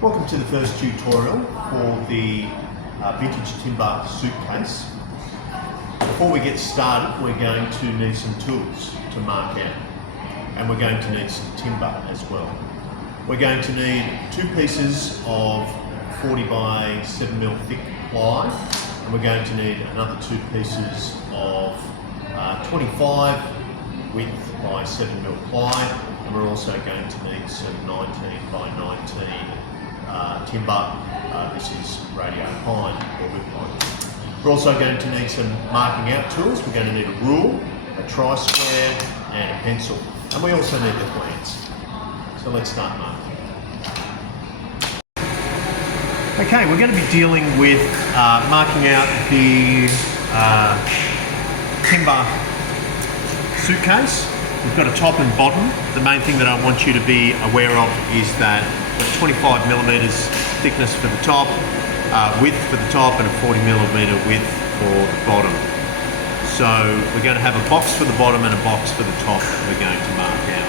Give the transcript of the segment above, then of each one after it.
Welcome to the first tutorial for the vintage timber suitcase. Before we get started, we're going to need some tools to mark out, and we're going to need some timber as well. We're going to need two pieces of 40 by 7mm thick ply, and we're going to need another two pieces of 25 width by 7mm ply, and we're also going to need some 19 by 19 timber. This is radio pine or wood pine. We're also going to need some marking out tools. We're going to need a rule, a tri-square and a pencil, and we also need the plans. So let's start marking. Okay, we're going to be dealing with marking out the timber suitcase. We've got a top and bottom. The main thing that I want you to be aware of is that the 25mm thickness for the top, width for the top, and a 40mm width for the bottom. So we're going to have a box for the bottom and a box for the top that we're going to mark out.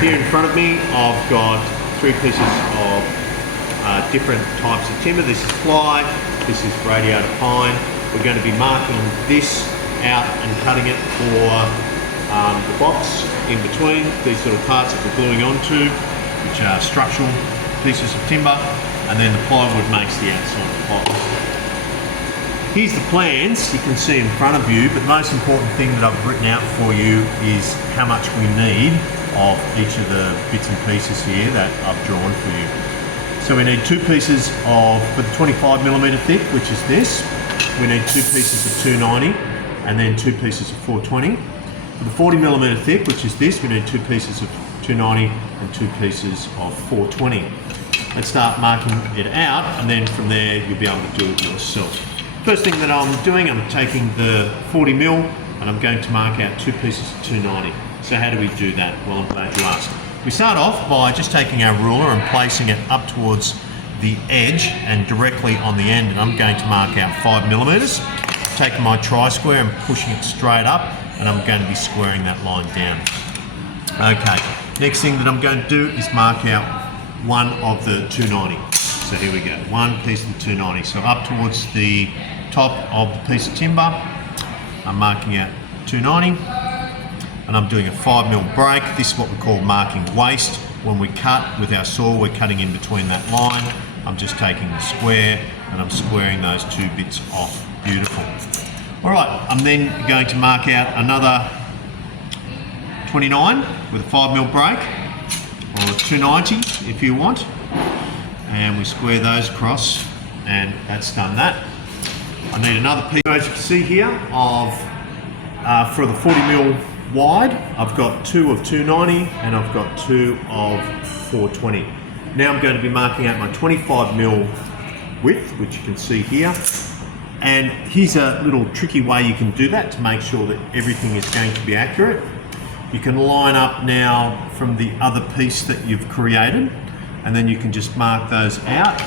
Here in front of me I've got three pieces of different types of timber. This is ply, this is radiata pine. We're going to be marking this out and cutting it for the box in between, these little parts that we're gluing onto, which are structural pieces of timber, and then the plywood makes the outside of the box. Here's the plans you can see in front of you, but the most important thing that I've written out for you is how much we need of each of the bits and pieces here that I've drawn for you. So we need two pieces of, for the 25mm thick, which is this, we need two pieces of 290 and then two pieces of 420. For the 40mm thick, which is this, we need two pieces of 290 and two pieces of 420. Let's start marking it out, and then from there you'll be able to do it yourself. First thing that I'm doing, I'm taking the 40mm and I'm going to mark out two pieces of 290. So how do we do that? Well, I'm glad you asked. We start off by just taking our ruler and placing it up towards the edge and directly on the end, and I'm going to mark out 5mm. Taking my tri-square and pushing it straight up, and I'm going to be squaring that line down. Okay, next thing that I'm going to do is mark out one of the 290. So here we go, one piece of the 290. So up towards the top of the piece of timber, I'm marking out 290, and I'm doing a 5mm break. This is what we call marking waste. When we cut with our saw, we're cutting in between that line. I'm just taking the square and I'm squaring those two bits off. Beautiful. All right, I'm then going to mark out another 29 with a 5mm break, or a 290 if you want, and we square those across, and that's done that. I need another piece, as you can see here, of for the 40mm wide, I've got two of 290 and I've got two of 420. Now I'm going to be marking out my 25mm width, which you can see here. And here's a little tricky way you can do that to make sure that everything is going to be accurate. You can line up now from the other piece that you've created, and then you can just mark those out.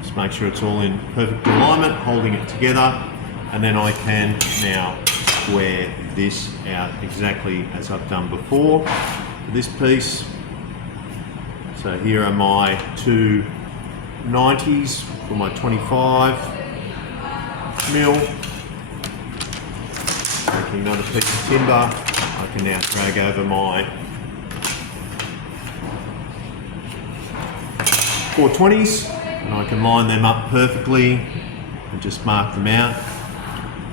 Just make sure it's all in perfect alignment, holding it together, and then I can now square this out exactly as I've done before for this piece. So here are my two 90s for my 25mm. Taking another piece of timber, I can now drag over my 420s, and I can line them up perfectly and just mark them out.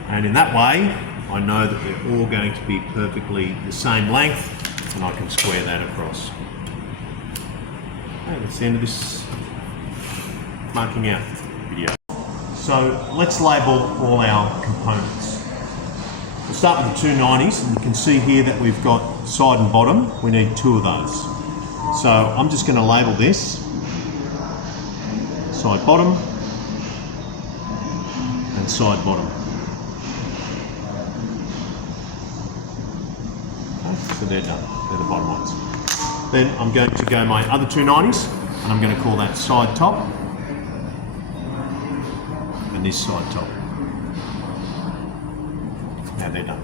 And in that way, I know that they're all going to be perfectly the same length, and I can square that across. Okay, that's the end of this marking out video. So let's label all our components. We'll start with the 290s, and you can see here that we've got side and bottom. We need two of those. So I'm just going to label this side bottom and side bottom. Okay, so they're done. They're the bottom ones. Then I'm going to go my other 290s, and I'm going to call that side top, and this side top. Now they're done.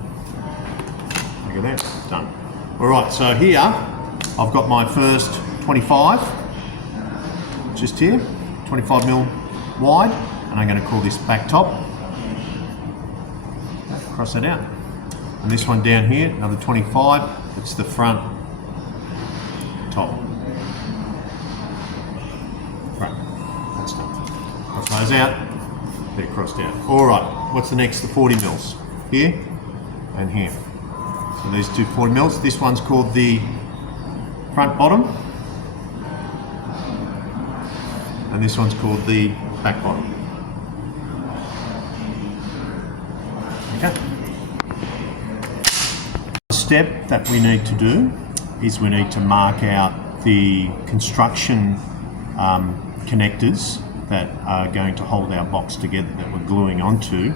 Look at that, done. All right, so here I've got my first 25, just here, 25 mil wide, and I'm going to call this back top. Cross that out. And this one down here, another 25, it's the front top. Right, that's done. Cross those out, they're crossed out. All right, what's the next? The 40 mils, here and here. So these two 40 mils, this one's called the front bottom, and this one's called the back bottom. Okay. The step that we need to do is we need to mark out the construction connectors that are going to hold our box together that we're gluing onto,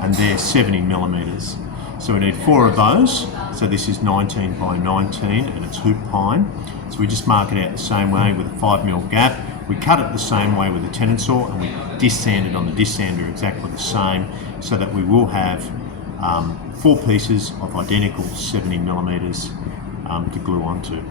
and they're 70 millimeters. So we need 4 of those. So this is 19 by 19 and it's hoop pine. So we just mark it out the same way with a 5 mil gap. We cut it the same way with a tenon saw, and we dissand it on the dissander exactly the same, so that we will have 4 pieces of identical 70 millimeters to glue onto.